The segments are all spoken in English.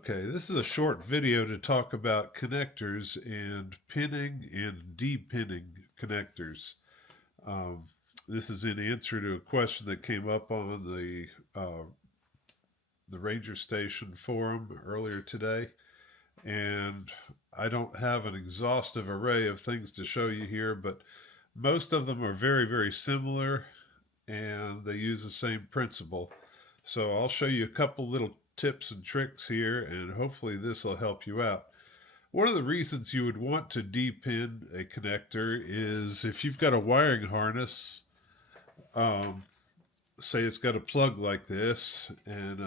Okay, this is a short video to talk about connectors and pinning and depinning connectors. Um, this is in answer to a question that came up on the Ranger Station forum earlier today, and I don't have an exhaustive array of things to show you here, but most of them are very, very similar, and they use the same principle. So I'll show you a couple little tips and tricks here, and hopefully this will help you out. One of the reasons you would want to depin a connector is if you've got a wiring harness, um, say it's got a plug like this, and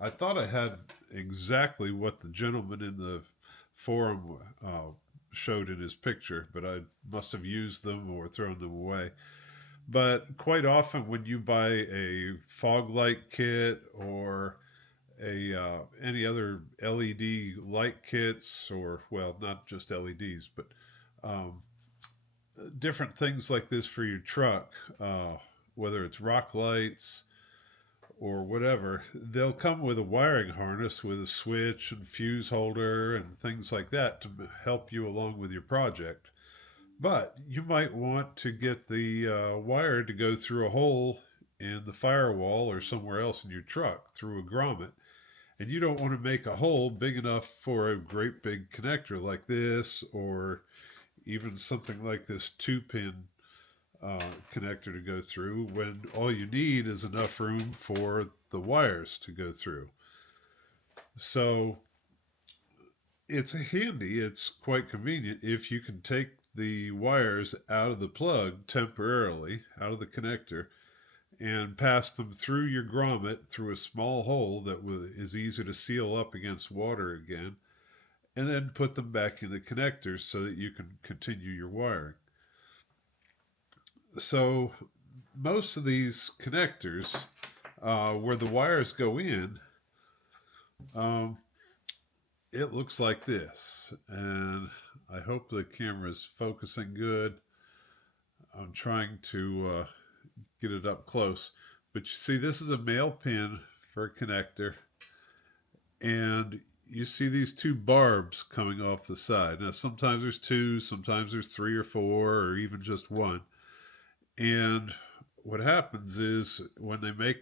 I thought I had exactly what the gentleman in the forum showed in his picture, but I must have used them or thrown them away. But quite often, when you buy a fog light kit or any other LED light kits, or well, not just LEDs, but um, different things like this for your truck, whether it's rock lights or whatever, they'll come with a wiring harness with a switch and fuse holder and things like that to help you along with your project. But you might want to get the wire to go through a hole in the firewall or somewhere else in your truck through a grommet. And you don't want to make a hole big enough for a great big connector like this, or even something like this 2-pin connector to go through, when all you need is enough room for the wires to go through. So it's handy, it's quite convenient if you can take the wires out of the plug temporarily, out of the connector, and pass them through your grommet through a small hole that is easy to seal up against water again, and then put them back in the connector so that you can continue your wiring. So most of these connectors, where the wires go in, um, it looks like this, and I hope the camera's focusing good. I'm trying to get it up close, but you see this is a male pin for a connector, and you see these two barbs coming off the side. Now sometimes there's two, sometimes there's three or four, or even just one. And what happens is when they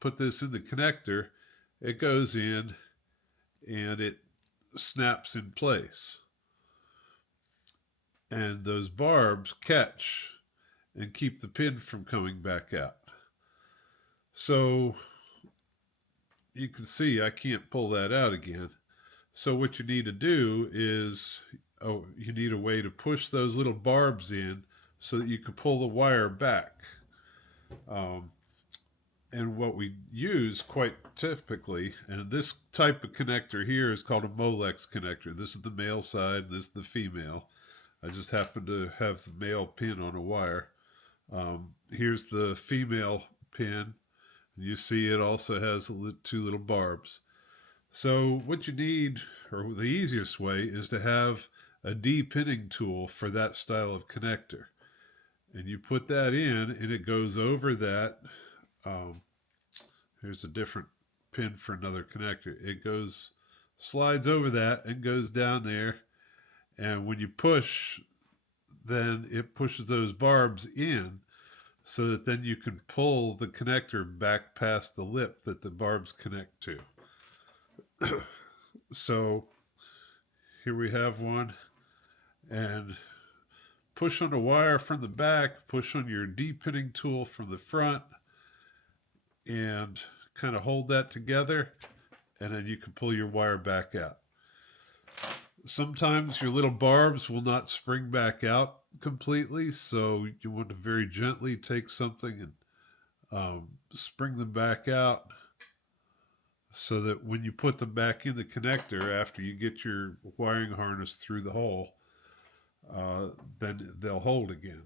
put this in the connector, it goes in and it snaps in place, and those barbs catch and keep the pin from coming back out. So you can see I can't pull that out again. So what you need to do is, you need a way to push those little barbs in so that you can pull the wire back. And what we use quite typically, and this type of connector here is called a Molex connector. This is the male side, this is the female. I just happen to have the male pin on a wire. Here's the female pin. You see it also has two little barbs. So what you need, or the easiest way, is to have a depinning tool for that style of connector. And you put that in and it goes over that. Here's a different pin for another connector. It slides over that and goes down there. And when you push, then it pushes those barbs in so that then you can pull the connector back past the lip that the barbs connect to. So here we have one, and push on the wire from the back, push on your depinning tool from the front, and kind of hold that together, and then you can pull your wire back out. Sometimes your little barbs will not spring back out completely, so you want to very gently take something and spring them back out, so that when you put them back in the connector after you get your wiring harness through the hole, then they'll hold again.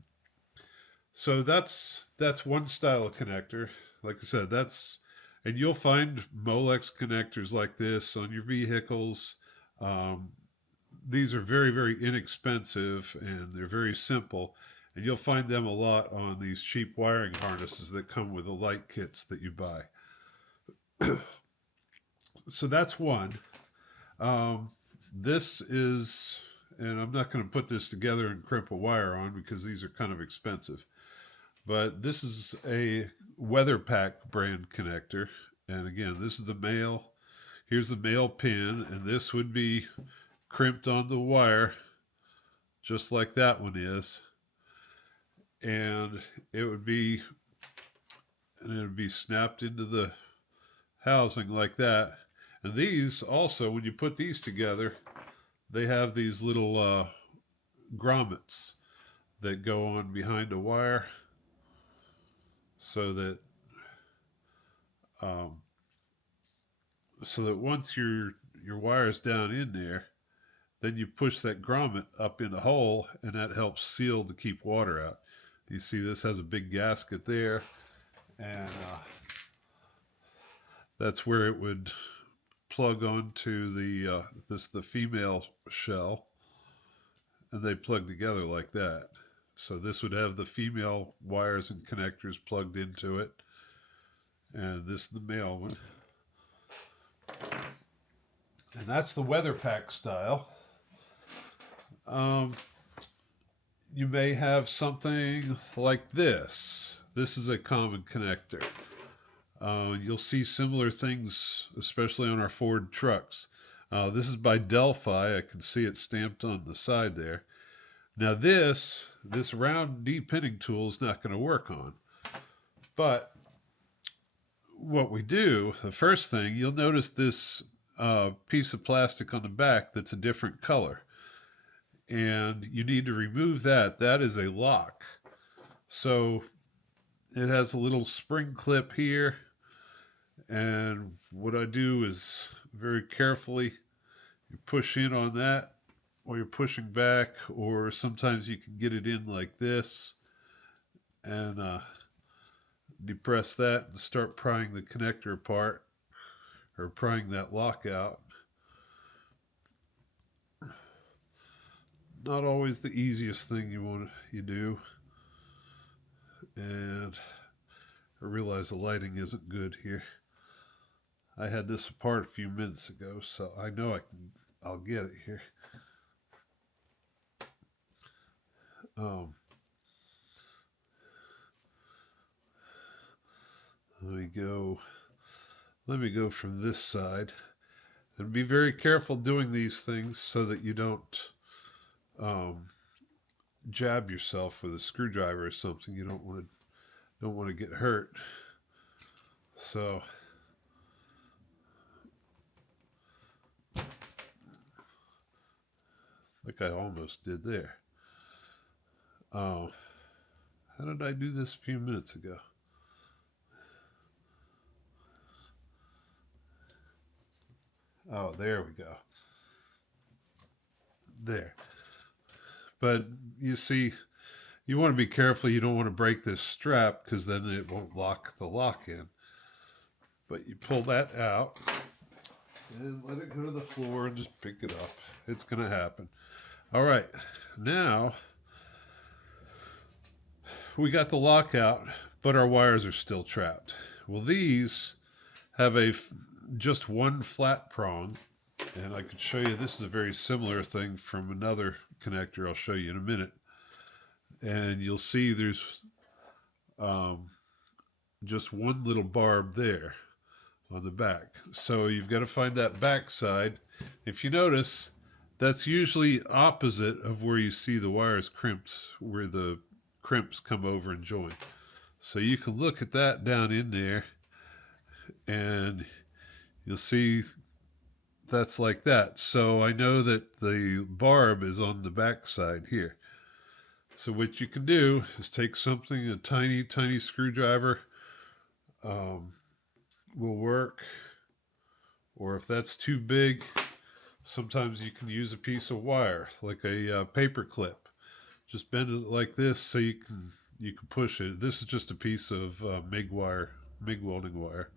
So that's one style of connector. Like I said, and you'll find Molex connectors like this on your vehicles. Um, these are very, very inexpensive and they're very simple. And you'll find them a lot on these cheap wiring harnesses that come with the light kits that you buy. So that's one. Um, this is, and I'm not going to put this together and crimp a wire on because these are kind of expensive. But this is a WeatherPack brand connector. And again, this is the male. Here's the male pin, and this would be crimped on the wire just like that one is. And it would be snapped into the housing like that. And these also, when you put these together, they have these little grommets that go on behind a wire so that um, once your wire's down in there, then you push that grommet up in a hole, and that helps seal to keep water out. You see, this has a big gasket there, and that's where it would plug onto the female shell, and they plug together like that. So this would have the female wires and connectors plugged into it, and this is the male one. And that's the WeatherPack style. You may have something like this. This is a common connector. You'll see similar things, especially on our Ford trucks. This is by Delphi. I can see it stamped on the side there. Now this round depinning tool is not going to work on. But what we do, the first thing, you'll notice this piece of plastic on the back that's a different color. And you need to remove that. That is a lock. So it has a little spring clip here. And what I do is very carefully, you push in on that while you're pushing back, or sometimes you can get it in like this and depress that and start prying the connector apart, or prying that lock out. Not always the easiest thing you do. And I realize the lighting isn't good here. I had this apart a few minutes ago, so I know I'll get it here. Let me go from this side, and be very careful doing these things so that you don't jab yourself with a screwdriver or something. You don't want to get hurt. So like I almost did there. How did I do this a few minutes ago? Oh, there we go. There. But you see, you want to be careful. You don't want to break this strap because then it won't lock the lock in. But you pull that out and let it go to the floor and just pick it up. It's going to happen. All right. Now, we got the lock out, but our wires are still trapped. Well, these have just one flat prong, and I could show you, this is a very similar thing from another connector I'll show you in a minute. And you'll see there's just one little barb there on the back. So you've got to find that back side. If you notice, that's usually opposite of where you see the wires crimped, where the crimps come over and join. So you can look at that down in there, and you'll see that's like that. So I know that the barb is on the back side here. So what you can do is take something, a tiny, tiny screwdriver will work. Or if that's too big, sometimes you can use a piece of wire, like a paper clip. Just bend it like this so you can you can push it. This is just a piece of MIG wire, MIG welding wire,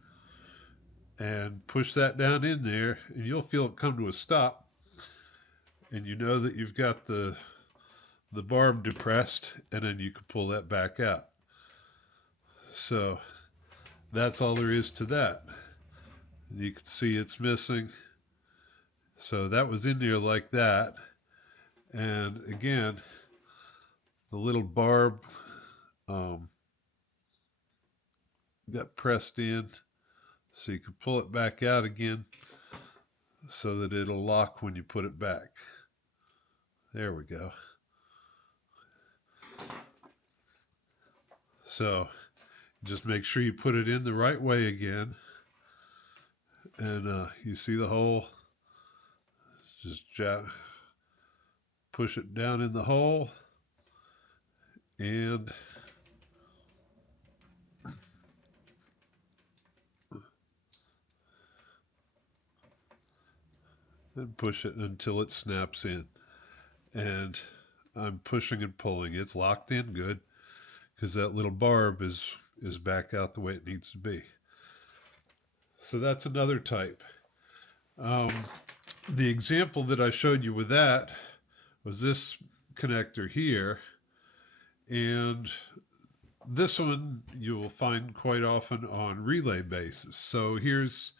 and push that down in there, and you'll feel it come to a stop, and you know that you've got the barb depressed, and then you can pull that back out. So that's all there is to that. And you can see it's missing. So that was in there like that. And again, the little barb got pressed in, so you can pull it back out again so that it'll lock when you put it back. There we go. So just make sure you put it in the right way again. And you see the hole. Just push it down in the hole. And then push it until it snaps in. And I'm pushing and pulling. It's locked in good because that little barb is back out the way it needs to be. So that's another type. The example that I showed you with that was this connector here. And this one you will find quite often on relay bases. So here's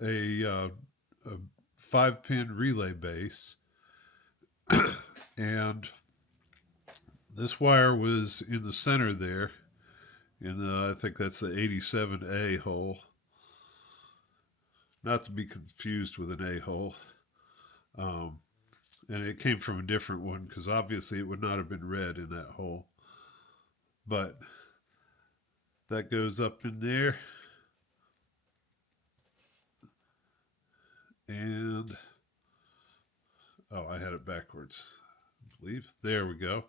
a 5-pin relay base. And this wire was in the center there. I think that's the 87A hole. Not to be confused with an A hole. And it came from a different one because obviously it would not have been red in that hole. But that goes up in there. And, oh, I had it backwards, I believe. There we go.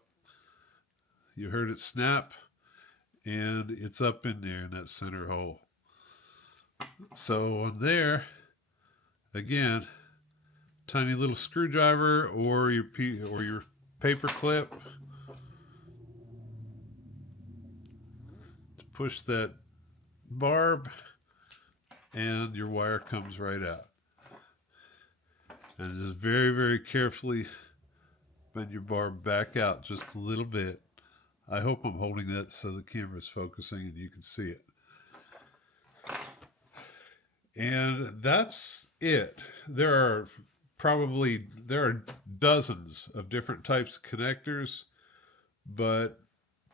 You heard it snap, and it's up in there in that center hole. So on there, again, tiny little screwdriver or your paper clip to push that barb, and your wire comes right out. And just very, very carefully bend your barb back out just a little bit. I hope I'm holding that so the camera is focusing and you can see it. And that's it. There are dozens of different types of connectors, but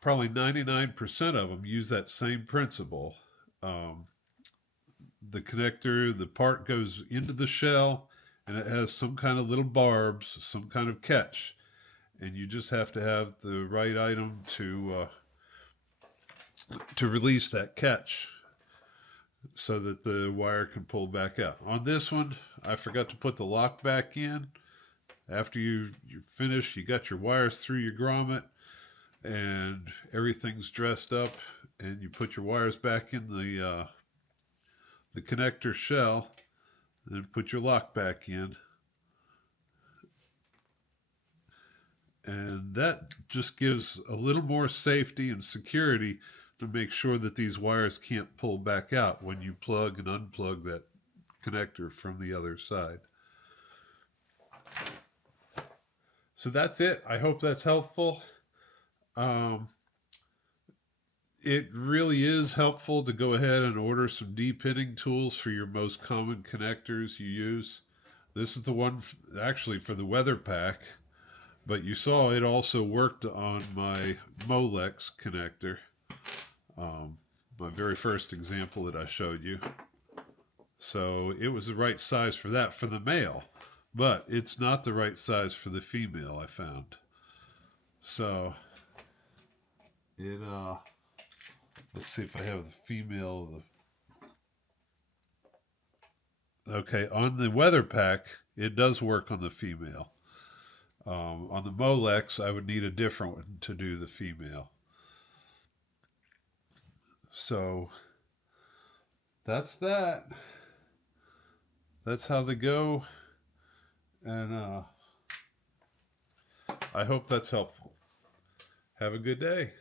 probably 99% of them use that same principle. The connector, the part goes into the shell, and it has some kind of little barbs, some kind of catch. And you just have to have the right item to release that catch so that the wire can pull back out. On this one, I forgot to put the lock back in. After you're finished, you got your wires through your grommet and everything's dressed up, and you put your wires back in the connector shell and put your lock back in. And that just gives a little more safety and security to make sure that these wires can't pull back out when you plug and unplug that connector from the other side. So that's it. I hope that's helpful. It really is helpful to go ahead and order some de-pinning tools for your most common connectors you use. This is the one actually for the WeatherPack, but you saw it also worked on my Molex connector, my very first example that I showed you. So it was the right size for that for the male, but it's not the right size for the female, I found. So it let's see if I have the female. Okay, on the WeatherPack, it does work on the female. On the Molex, I would need a different one to do the female. So that's that. That's how they go. And I hope that's helpful. Have a good day.